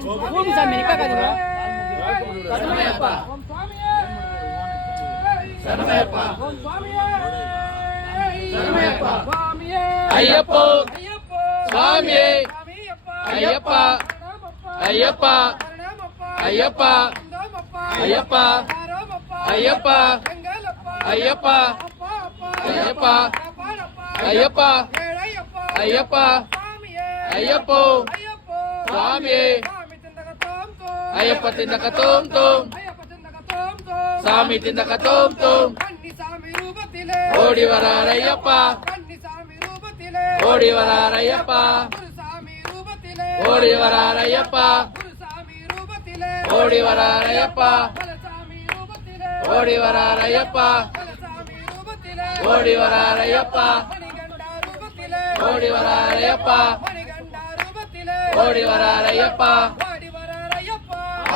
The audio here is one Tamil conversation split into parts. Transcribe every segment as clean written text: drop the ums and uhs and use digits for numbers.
ஓம் சாமி நிக்காதீங்க. சரணமையப்பா. ஓம் சுவாமியே சரணமையப்பா. ஓம் சுவாமியே சரணமையப்பா. சுவாமியே ஐயப்போ ஐயப்போ சுவாமியே ஐயப்பா ஐயப்பா ஐயப்பா ஐயப்பா ஐயப்பா ஐயப்பா ஐயப்பா ஐயப்பா ஐயப்பா ஐயப்போ சுவாமியே ஐயப்ப திண்டக தோம் தோம் சாமி திண்டக தோம் தோம் ஓடி வரார் ஐயப்பா ஓடி வரார் ஐயப்பா ஓடி வரார் ஐயப்பா ஓடி வரார் ஐயப்பா ஓடி வரார் ஐயப்பா ஓடி வரார் ஐயப்பா ஓடி வரார் ஐயப்பா ஓடி வரார் ஐயப்பா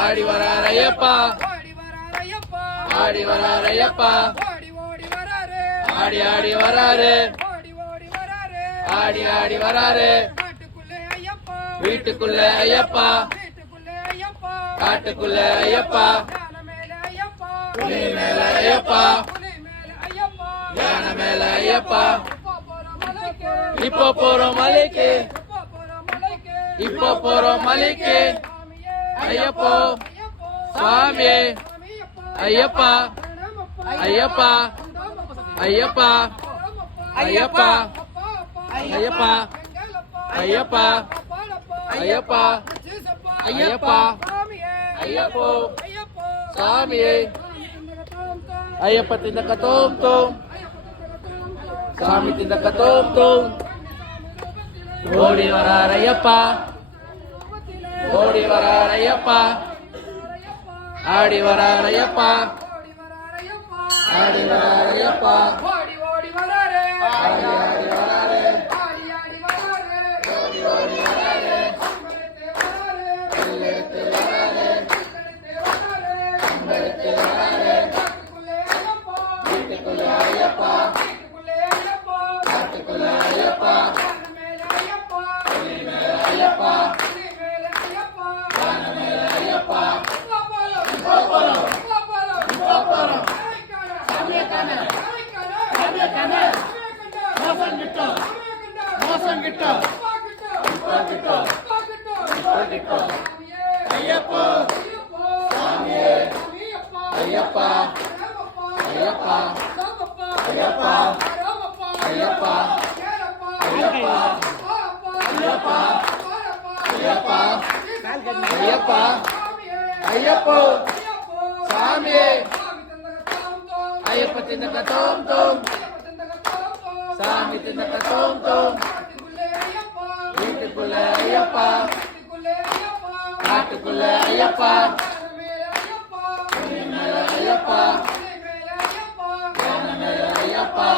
ஆடி வரார் ஐயப்பா ஆடி வரார் ஐயப்பா ஆடி ஆடி வராரு ஆடி ஆடி வராரு வீட்டுக்குள்ள ஐயப்பா காட்டுக்குள்ள ஐயப்பா புலி மேல ஐயப்பா யானை மேல ஐயப்பா இப்போ போறோம் மலைக்கு இப்போ போறோம் மலைக்கு ஐயப்போ சுவாமியே ஐயப்பா ஐயப்பா ஐயப்பா ஐயப்பா ஐயப்பா ஐயப்பா ஐயப்பா ஐயப்பா ஐயப்போ சாமியே ஐயப்ப திண்டக தோம் தோம் சாமி திண்டக தோம் தோம் ஓடி வரார் ஐயப்பா ஓடி வரார் ஐயப்பா ஆடி வரார் ஐயப்பா ஆடி வரார் ஐயப்பா ஆடி ஆடி வராரு ஓடி ஓடி வராரு வெள்ளெடுத்து வராரு வெள்ளெடுத்து வராரு வீட்டுக்குள்ள ஐயப்பா காட்டுக்குள்ள ஐயப்பா புலி மேல ஐயப்பா யானை மேல ஐயப்பா மோசம் கிட்டோம் ஐயப்போ சாமியே ஐயப்பா ஐயப்பா ஐயப்பா ஐயப்பா ஐயப்பா ஐயப்பா ஐயப்பா ஐயப்பா ஐயப்போ சாமியே ஐயப்ப திண்டக தோம் தோம் சாமி திண்டக தோம் தோம் வீட்டுக்குள்ள ஐயப்பா காட்டுக்குள்ள ஐயப்பா புலி மேல ஐயப்பா யானை மேல ஐயப்பா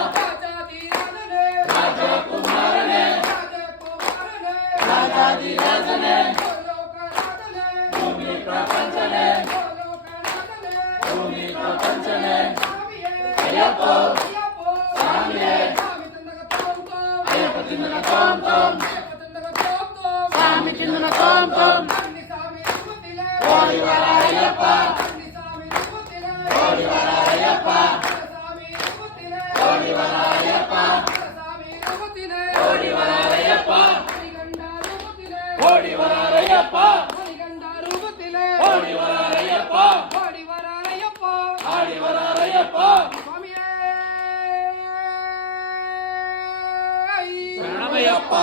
ராஜகுமாரனே ராஜாதி ராஜனே பூமி பிரபஞ்சனே பூமி பிரபஞ்சனே ஐயப்போ சாமியே ஐயப்ப திண்டக தோம் தோம் சாமி திண்டக தோம் தோம் ஓடி வரார் ஐயப்பா ஓடி வரார் ஐயப்பா ஓடி வரார் ஐயப்பா ஓடி வரார் ஐயப்பா ஓடி வரார் ஐயப்பா ஓடி வரார் ஐயப்பா ஆடி வரார் ஐயப்பா சரணமையப்பா.